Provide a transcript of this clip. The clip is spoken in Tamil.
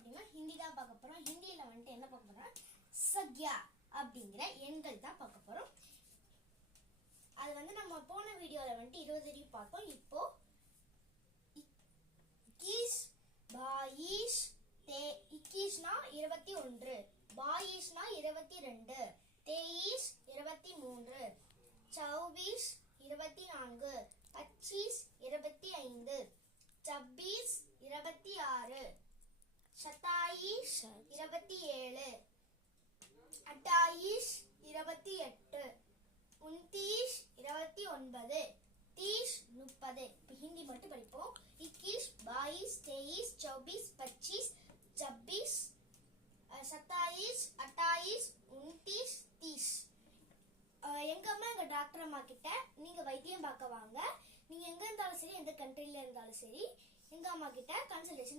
அப்படின்னா ஹிந்தி தான் பார்க்க போறோம். ஹிந்தியில வந்துட்டு என்ன பார்க்க போறோம், சக்யா அப்படிங்கிற எண்கள் தான் பார்க்க போறோம். அது வந்து நம்ம போன வீடியோல வந்துட்டு 20 வரையும் பார்த்தோம். இப்போ 21, 22, 21னா 21, 22னா 22, 23, 24, 24, 25, 26, 27, 26, 27, 27, 28, 28, 29, 29, 30, 30. இப்போ ஹிந்தி மட்டும் படிப்போம். 21, 22, 23, 24, 25, 26, 27, 28, 29, 30. எங்க அம்மா எங்க டாக்டர் அம்மா கிட்ட நீங்க வைத்தியம் பார்க்க வாங்க, நீங்க எங்க இருந்தாலும் சரி, எந்த கண்ட்ரில இருந்தாலும் சரி, எங்க அம்மா கிட்ட கன்சல்டேஷன்